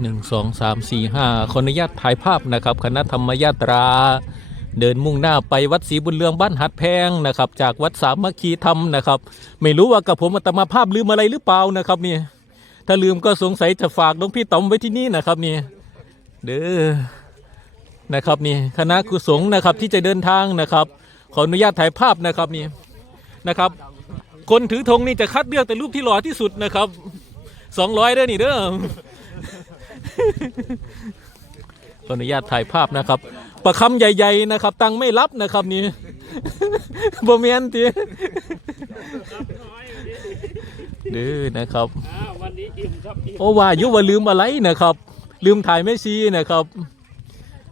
หนึ่งสองสามสี่ห้าขออนุญาตถ่ายภาพนะครับคณะธรรมยาตรา เดินมุ่งหน้าไปวัดศรีบุญเรืองบ้านหัดแพงนะครับ จากวัดสามัคคีธรรมนะครับ ไม่รู้ว่ากับผมอาตมาภาพลืมอะไรหรือเปล่านะครับนี่ถ้าลืมก็สงสัยจะฝากหลวงพี่ต๋อมไว้ที่นี่นะครับนี่เด้อนะครับนี่คณะกุศลนะครับที่จะเดินทางนะครับ ขออนุญาตถ่ายภาพนะครับนี่นะครับ คนถือธงนี่จะคัดเลือกแต่รูปที่หล่อที่สุดนะครับสองร้อยเด้อนี่เด้อ ขออนุญาตถ่ายภาพนะครับ ประคำใหญ่ ๆ นะครับ ตังไม่รับนะครับนี่โบเมียนตีดื้อนะครับวันนี้อิ่มครับโอ้ว่ายุว่าลืมอะไรนะครับ ลืมถ่ายแม่ชีนะครับ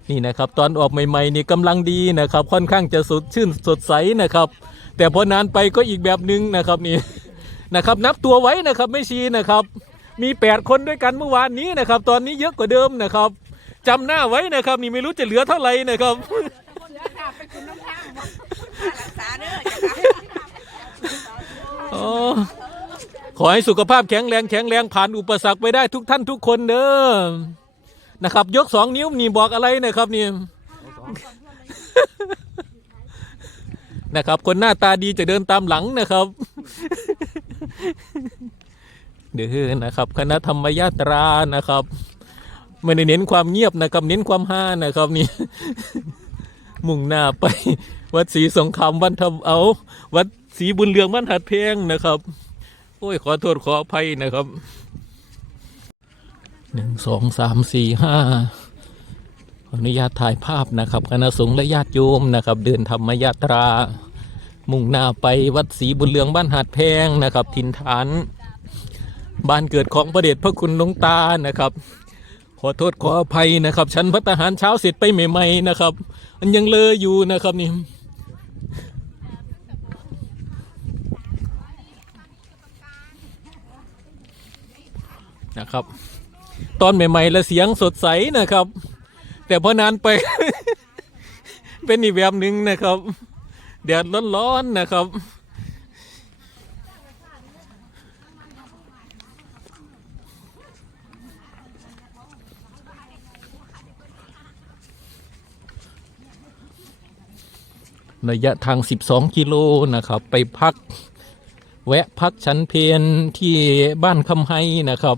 นี่นะครับ ตอนออกใหม่ๆนี่กำลังดีนะครับ ค่อนข้างจะสดชื่นสดใสนะครับ แต่พอนานไปก็อีกแบบหนึ่งนะครับนี่นะครับ นับตัวไว้นะครับแม่ชีนะครับ มีแปดคนด้วยกันเมื่อวานนี้นะครับ ตอนนี้เยอะกว่าเดิมนะครับจำหน้าไว้นะครับ นี่ไม่รู้จะเหลือเท่าไหร่นะครับเหลือค่ะไปคุณน้ำข้างบอกรักษาเด้อจ้ะอ๋อขอให้สุขภาพแข็งแรงแข็งแรงผ่านอุปสรรคไปได้ทุกท่านทุกคนเด้อนะครับ ยกสองนิ้วนี่บอกอะไรนะครับนี่นะครับ คนหน้าตาดีจะเดินตามหลังนะครับ เด้อนะครับ คณะธรรมยาตรานะครับไม่ได้เน้นความเงียบนะครับเน้นความห้านะครับนี่มุ่งหน้าไป วัดศรีสงครามวันทำเอา วัดศรีบุญเรืองบ้านหัดเพงนะครับ โอ้ยขอโทษขออภัยนะครับหนึ่งสองสามสี่ห้าออนุญาตถ่ายภาพนะครับคณะสงฆ์และญาติโยมนะครับ เดินธรรมยาตรา มุ่งหน้าไปวัดศรีบุญเรืองบ้านหาดแพงนะครับ ทินฐาน บ้านเกิดของพระเดชพระคุณหลวงตานะครับ ขอโทษขออภัยนะครับชั้นพัฒหารเช้าเสร็จไปใหม่ๆนะครับ มันยังเลออยู่นะครับนี่นะครับ ตอนใหม่ๆ แล้วเสียงสดใสนะครับ แต่พอนานไป เป็นอีกแบบหนึ่งนะครับแดดร้อนๆนะครับ ระยะทาง 12 กิโลนะครับ ไปพัก แวะพักชั้นเพนที่บ้านคำไฮนะครับ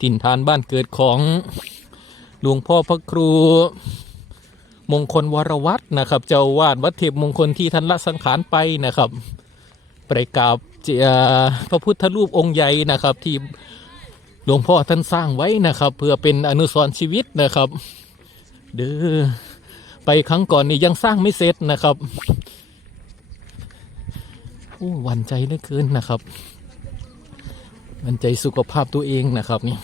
ถิ่นฐานบ้านเกิดของหลวงพ่อพระครู มงคลวรวัตรนะครับ เจ้าวาดวัดเทพมงคลที่ท่านละสังขารไปนะครับไปกราบเจ้าพระพุทธรูปองค์ใหญ่นะครับ ที่หลวงพ่อท่านสร้างไว้นะครับ เพื่อเป็นอนุสรณ์ชีวิตนะครับ เด้อ ไปครั้งก่อนนี่ยังสร้างไม่เสร็จนะครับโอ้หวันใจเหลือเกินนะครับหวันใจสุขภาพตัวเองนะครับนี่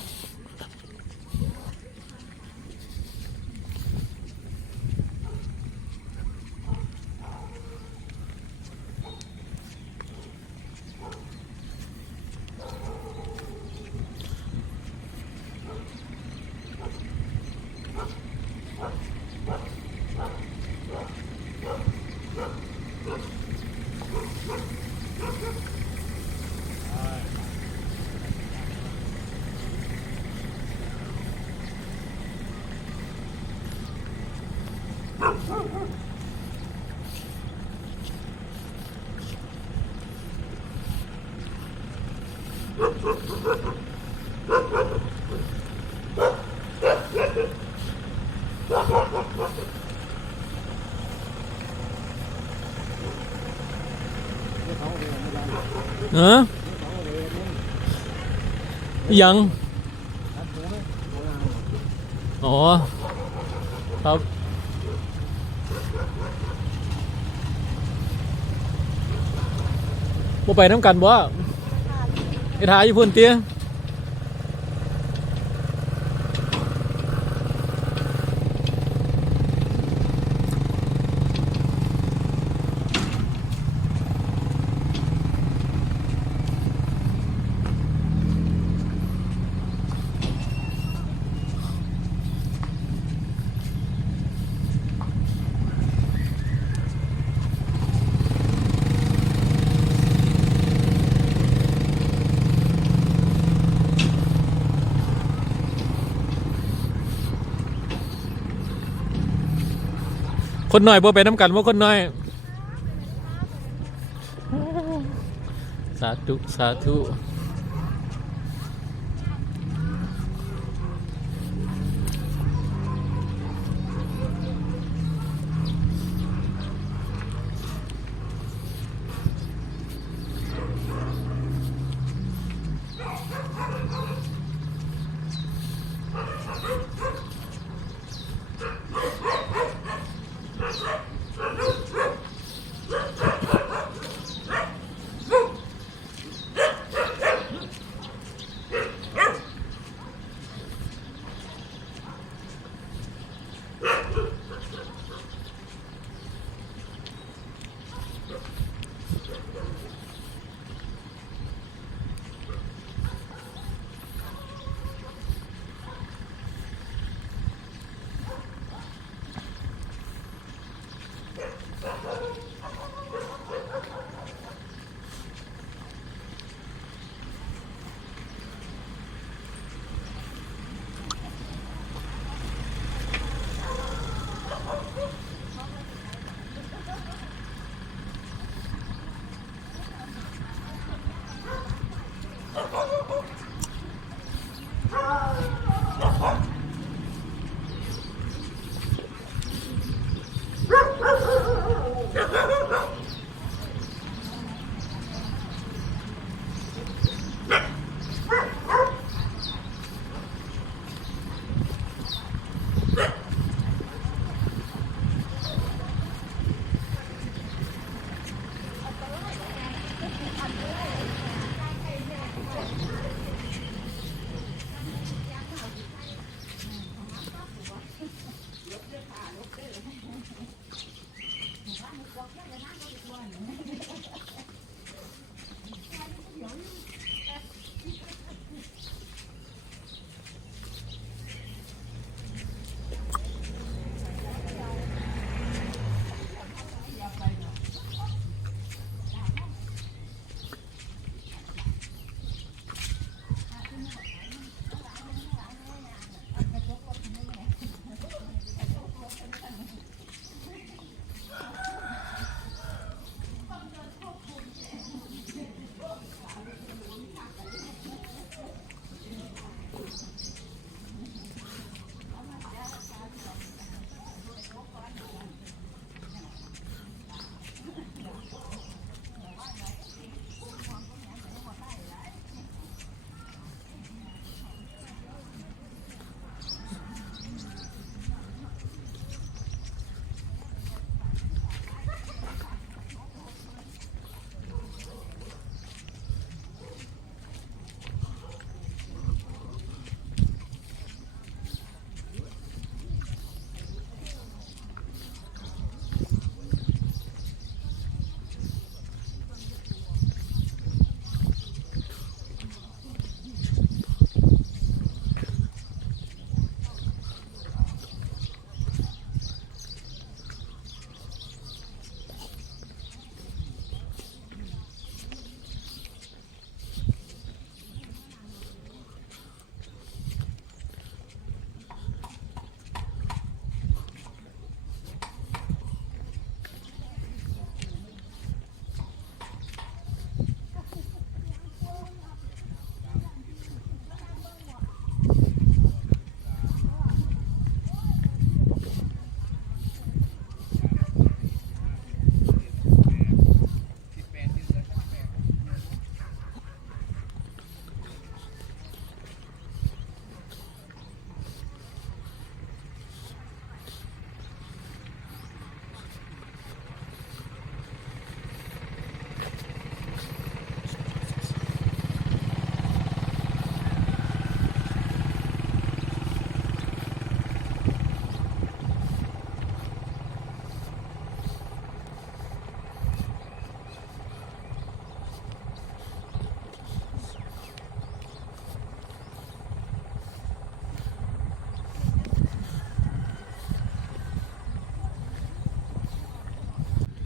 ฮะยังอ๋อ ครับบ่ไปน้ำกันบ่ไอ้ทาอยู่พื้นเตี้ย คนน้อยบ่เป็น้ำกันว่าคนน้อย สาธุ สาธุ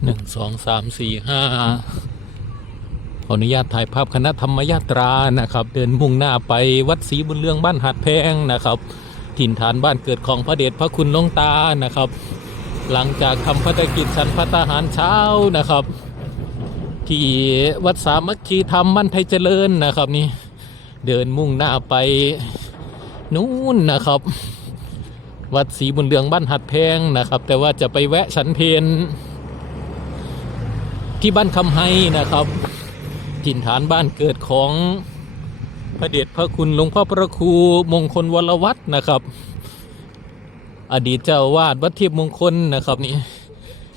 นึ่งสองสามสี่ห้าขออนุญาตถ่ายภาพคณะธรรมยาตรานะครับ เดินมุ่งหน้าไปวัดศรีบุญเรืองบ้านหัดแพงนะครับ ถิ่นฐานบ้านเกิดของพระเดชพระคุณน้องตานะครับ หลังจากทำพัฒกิจสันพัฒหารเช้านะครับ ที่วัดสามัคคีธรรมบ้านไทยเจริญนะครับนี่เดินมุ่งหน้าไปนู่นนะครับ วัดศรีบุญเรืองบ้านหัดแพงนะครับ แต่ว่าจะไปแวะฉันเพน ที่บ้านคำไฮนะครับถิ่นฐานบ้านเกิดของพระเดชพระคุณหลวงพ่อพระครูมงคลวรวัฒน์นะครับ อดีตเจ้าอาวาดวัดเทียบมงคลนะครับนี่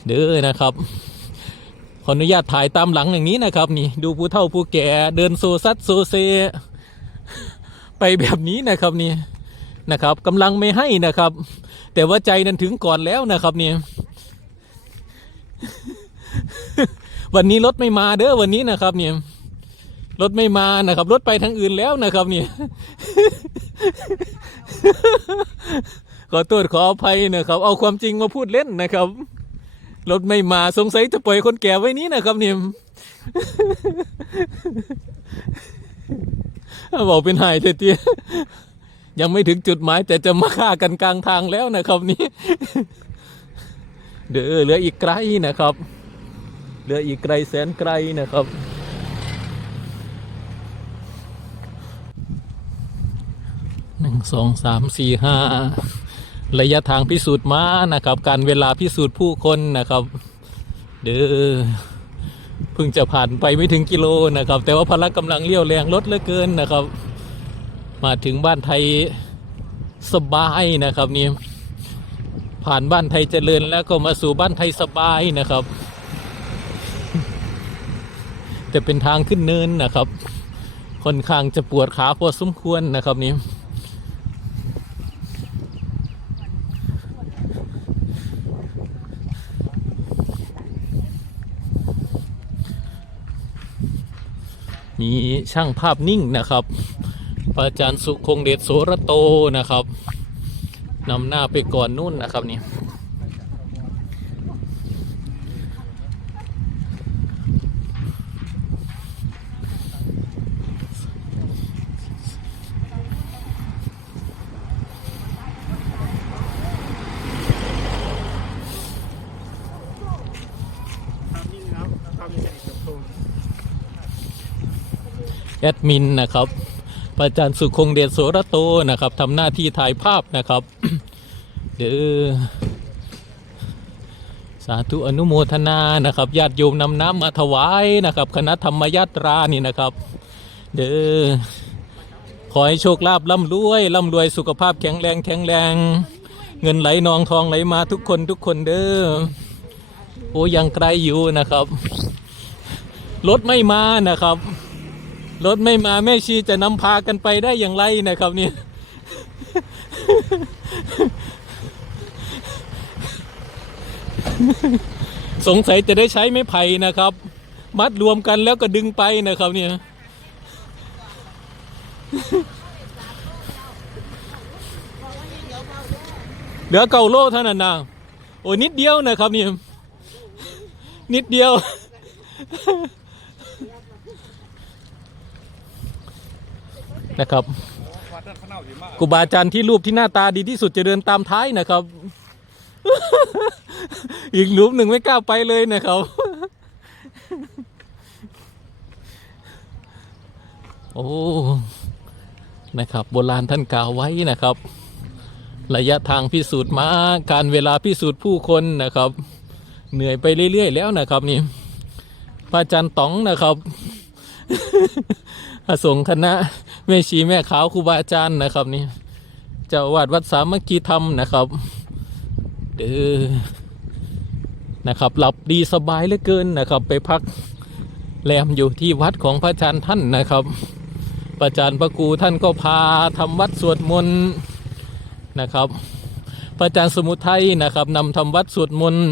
เด้อนะครับขออนุญาตถ่ายตามหลังอย่างนี้นะครับ นี่ ดูผู้เฒ่าผู้แก่เดินโซซัดโซเซ ไปแบบนี้นะครับนี่นะครับกำลังไม่ให้นะครับ แต่ว่าใจนั้นถึงก่อนแล้วนะครับนี่ วันนี้รถไม่มาเด้อวันนี้นะครับเนี่ยรถไม่มานะครับ รถไปทางอื่นแล้วนะครับเนี่ยขอโทษขออภัยนะครับ เอาความจริงมาพูดเล่นนะครับ รถไม่มาสงสัยจะปล่อยคนแก่ไว้นี้นะครับเนี่ยบอกเป็นหายเตี้ยยังไม่ถึงจุดหมาย แต่จะมาฆ่ากันกลางทางแล้วนะครับ นี่เด้อเหลืออีกไกลนะครับ เหลืออีกไกลแสนไกลนะครับ หนึ่งสองสามสี่ห้าระยะทางพิสูจน์ม้านะครับ การเวลาพิสูจน์ผู้คนนะครับ เด้อเพิ่งจะผ่านไปไม่ถึงกิโลนะครับ แต่ว่าพละกำลังเลี้ยวแรงลดเหลือเกินนะครับ มาถึงบ้านไทยสบายนะครับนี่ผ่านบ้านไทยเจริญแล้วก็มาสู่บ้านไทยสบายนะครับ แต่เป็นทางขึ้นเนินนะครับ ค่อนข้างจะปวดขาพอสมควรนะครับนี่มีช่างภาพนิ่งนะครับพระอาจารย์สุคงเดชโสระโตนะครับนำหน้าไปก่อนนู่นนะครับนี่ ทำนี่นะครับทำยังไงกับตรง แอดมินนะครับพระอาจารย์สุคงเดชโสระโตนะครับทำหน้าที่ถ่ายภาพนะครับ เด้อสาธุอนุโมทนานะครับญาติโยมนำน้ำมาถวายนะครับ คณะธรรมยาตรานี่นะครับ เด้อขอให้โชคลาภร่ำรวยร่ำรวยสุขภาพแข็งแรงแข็งแรง เงินไหลนองทองไหลมาทุกคนทุกคนเด้อโอ้ยังไกลอยู่นะครับ รถไม่มานะครับ รถไม่มาแม่ชีจะนำพากันไปได้อย่างไรนะครับเนี่ยสงสัยจะได้ใช้ไม้ไผ่นะครับ มัดรวมกันแล้วก็ดึงไปนะครับเนี่ยเหลือเก่าโลเท่านั้นนะโอ้นิดเดียวนะครับเนี่ยนิดเดียว นะครับครูบาอาจารย์ที่รูปที่หน้าตาดีที่สุดจะเดินตามท้ายนะครับ อีกหลุมหนึ่งไม่กล้าไปเลยนะครับ โอ้ นะครับ โบราณท่านกล่าวไว้นะครับ ระยะทางพิสูจน์มาการเวลาพิสูจน์ผู้คนนะครับ เหนื่อยไปเรื่อย ๆ แล้วนะครับนี่พระอาจารย์ต๋องนะครับพระสงคณะ แม่ชีแม่ขาวครูบาอาจารย์นะครับนี่เจ้าวาดวัดสามัคคีธรรมนะครับเด้อนะครับหลับดีสบายเหลือเกินนะครับ ไปพักแรมอยู่ที่วัดของพระอาจารย์ท่านนะครับพระอาจารย์พระครูท่านก็พาทำวัดสวดมนต์นะครับพระอาจารย์สมุทัยนะครับนำทำวัดสวดมนต์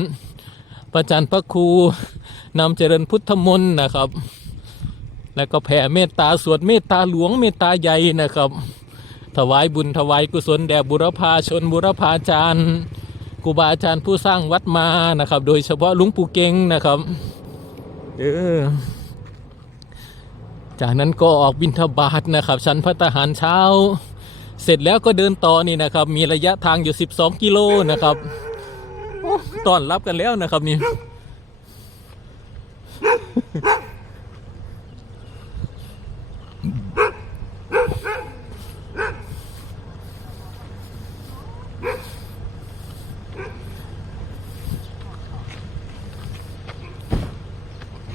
พระอาจารย์พระครูนำเจริญพุทธมนต์นะครับ แล้วก็แผ่เมตตาสวดเมตตาหลวงเมตตาใหญ่นะครับ ถวายบุญถวายกุศลแด่บุรพาชนบุรพาจารย์ครูบาอาจารย์ผู้สร้างวัดมานะครับ โดยเฉพาะลุงปู่เก่งนะครับเออจากนั้นก็ออกบิณฑบาตนะครับ ชั้นพระทหารเช้า เสร็จแล้วก็เดินต่อนี่นะครับ มีระยะทางอยู่ 12 กิโลนะครับต้อนรับกันแล้วนะครับนี่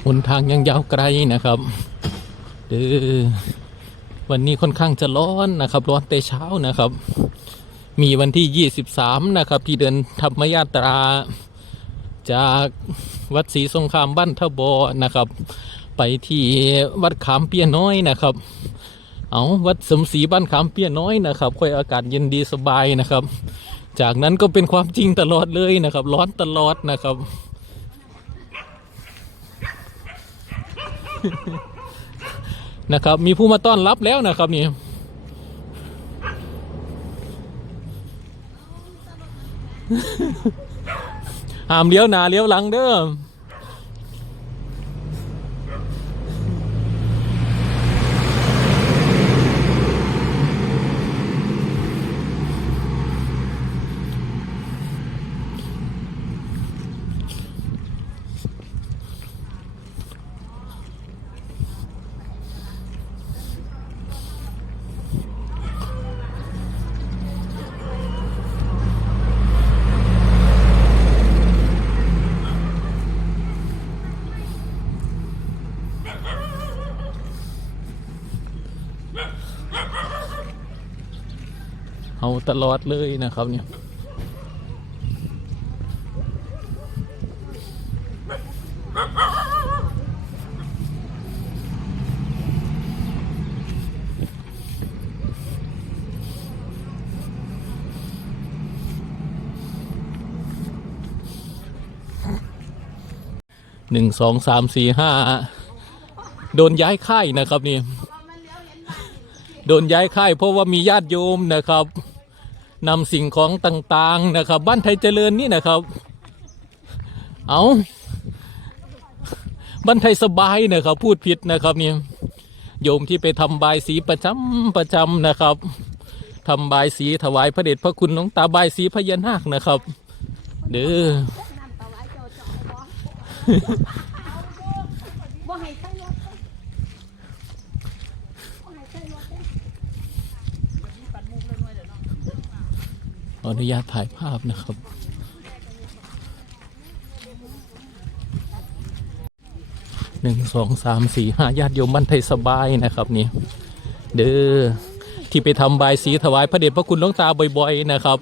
หนทางยังยาวไกลนะครับเออวันนี้ค่อนข้างจะร้อนนะครับ ร้อนแต่เช้านะครับ มีวันที่ 23 นะครับ ที่เดินธรรมยาตรา จากวัดศรีสงครามบ้านทบอนะครับ ไปที่วัดขามเปียน้อยนะครับ เอาวัดสมศรีบ้านขามเปียน้อยนะครับ ค่อยอากาศเย็นดีสบายนะครับ จากนั้นก็เป็นความจริงตลอดเลยนะครับ ร้อนตลอดนะครับ นะครับ มีผู้มาต้อนรับแล้วนะครับนี่ห้ามเลี้ยวหนาเลี้ยวหลังเด้อ ตลอดเลยนะครับเนี่ยหนึ่งสองสามสี่ห้าโดนย้ายค่ายนะครับนี่โดนย้ายค่ายเพราะว่ามีญาติโยมนะครับ นำสิ่งของต่างๆนะครับ บ้านไทยเจริญนี่นะครับ เอาบ้านไทยสบายนะครับ พูดผิดนะครับเนี่ยโยมที่ไปทำบายสีประจำประจำนะครับทำบายสีถวายพระเดชพระคุณหลวงตาบายสีพญานาคนะครับ เด้อ บ่ให้ใส่รถบ่ให้ใส่รถเด้ ข ออนุญาตถ่ายภาพนะครับ หนึ่งสองสามสี่ห้าญาติโยมบ้านไทยสบายนะครับนี่เด้อที่ไปทำบายสีถวายพระเดชพระคุณหลวงตาบ่อยๆนะครับ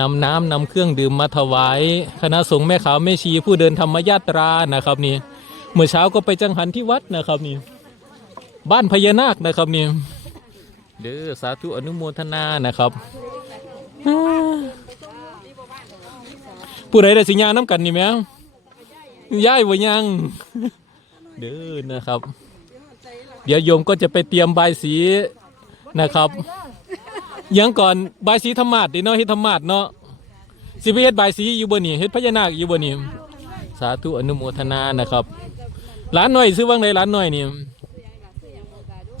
นำน้ำนำเครื่องดื่มมาถวาย คณะสงฆ์แม่ขาวแม่ชีผู้เดินธรรมยาตรานะครับนี่เมื่อเช้าก็ไปจังหันที่วัดนะครับนี่บ้านพญานาคนะครับนี่เด้อสาธุอนุโมทนานะครับ ผู้ใดได้สิญญาน้ำกันนี่แม่ย้ายบ่ยังเด้อนะครับ เดี๋ยวโยมก็จะไปเตรียมใบสีนะครับยังก่อนใบสีธรรมาดดิเนาะเฮ็ดธรรมาดเนาะสิไปเฮ็ดใบสีอยู่บ่นี่เฮ็ดพญานาคอยู่บ่นี่สาธุอนุโมทนานะครับร้านหน่อยซื้อว่างไหนร้านหน่อยนี่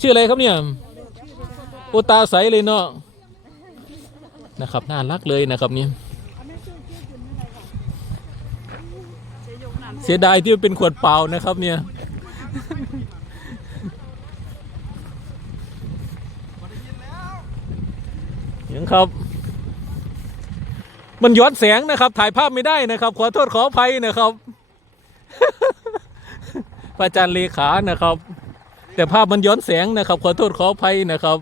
ชื่ออะไรครับเนี่ยโอตาใสเลยเนาะ นะครับน่ารักเลยนะครับนี่เสียดายที่เป็นขวดเปล่านะครับเนี่ยยังครับ มันย้อนแสงนะครับ ถ่ายภาพไม่ได้นะครับ ขอโทษขออภัยนะครับพระอาจารย์เลขานะครับ แต่ภาพมันย้อนแสงนะครับ ขอโทษขออภัยนะครับ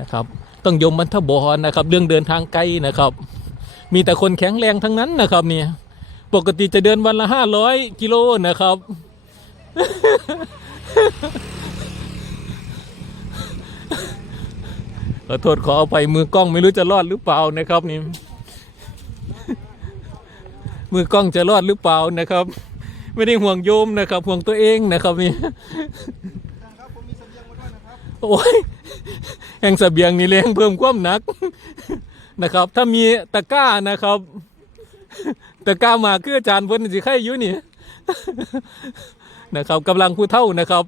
นะครับต้องยมมันทบอนะครับ เรื่องเดินทางไกลนะครับ มีแต่คนแข็งแรงทั้งนั้นนะครับเนี่ยปกติจะเดินวันละห้าร้อยกิโลนะครับ ขอโทษขอเอภัยมือกล้องไม่รู้จะรอดหรือเปล่านะครับนี่มือกล้องจะรอดหรือเปล่านะครับ ไม่ได้ห่วงโยมนะครับ ห่วงตัวเองนะครับนี่ โอ้ยแห่งเสบียงนี่แรงเพิ่มความหนักนะครับ ถ้ามีตะกร้านะครับ ตะกร้ามาคืออาจารย์เพิ่นสิไข่อยู่นี่นะครับกำลังผู้เท่านะครับ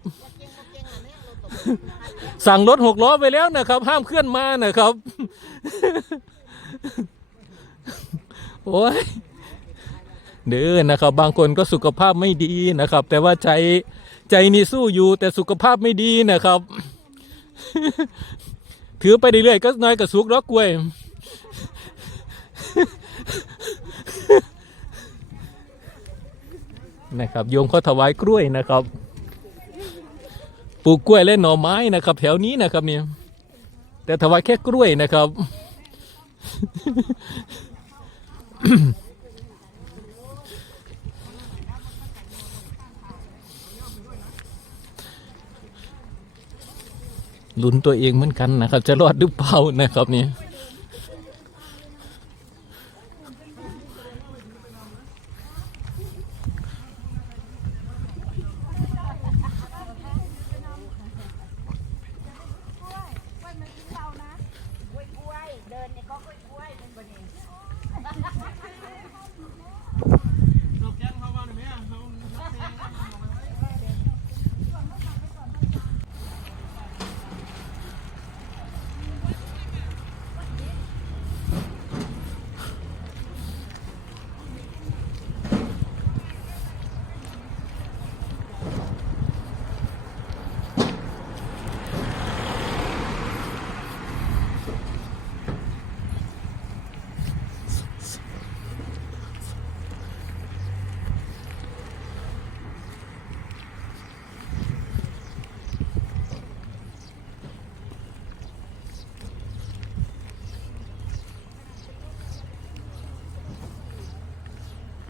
สั่งรถหกล้อไปแล้วนะครับ ห้ามเคลื่อนมานะครับ โอ้ยเด้อนะครับ บางคนก็สุขภาพไม่ดีนะครับ แต่ว่าใจใจนี่สู้อยู่แต่สุขภาพไม่ดีนะครับ ถือไปเรื่อยๆก็น้อยกับสุกรอกกล้วย นะครับโยมเขาถวายกล้วยนะครับ ปลูกกล้วยและหน่อไม้นะครับ แถวนี้นะครับเนี่ยแต่ถวายแค่กล้วยนะครับ ลุ้นตัวเองเหมือนกันนะครับ จะรอดหรือเปล่านะครับเนี่ย เดินเนี่ยก็กล้วยๆเป็นบะหมี่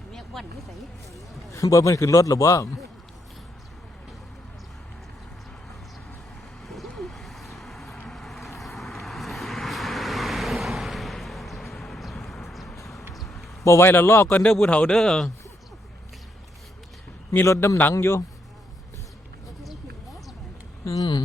เมีย อ้วนไม่ใส่บ่มันขึ้นรถหรอว่บ่ไวและลอกกันเด้อผู้เฒ่าเด้อ มีรถดำหนังอยู่ อืม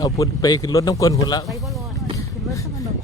เอาพุ่นไปขึ้นรถน้ำกลนพุ่นแล้ว ไปบ่รอดขึ้นรถสักมันดอก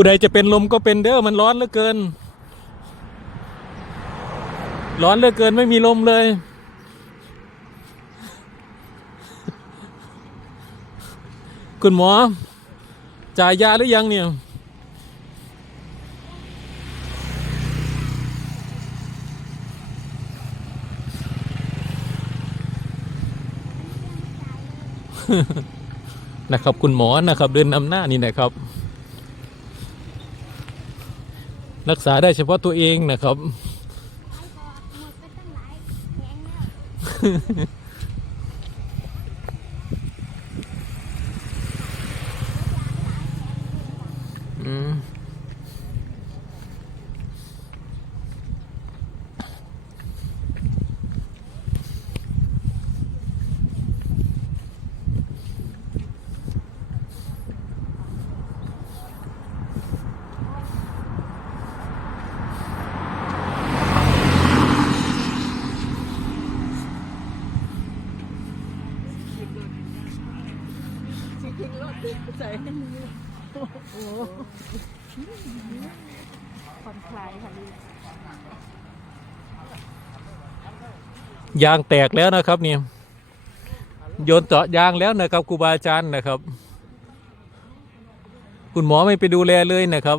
ผู้ใดจะเป็นลมก็เป็นเด้อมันร้อนเหลือเกิน ร้อนเหลือเกินไม่มีลมเลย คุณหมอ จ่ายยาหรือยังเนี่ยนะครับคุณหมอนะครับเดินนำหน้านี่นะครับ รักษาได้เฉพาะตัวเองนะครับ โอ้ผ่อนคลายค่ะลูกยางแตกแล้วนะครับนี่โยนเจาะยางแล้วนะครับครูบาอาจารย์นะครับ คุณหมอไม่ไปดูแลเลยนะครับ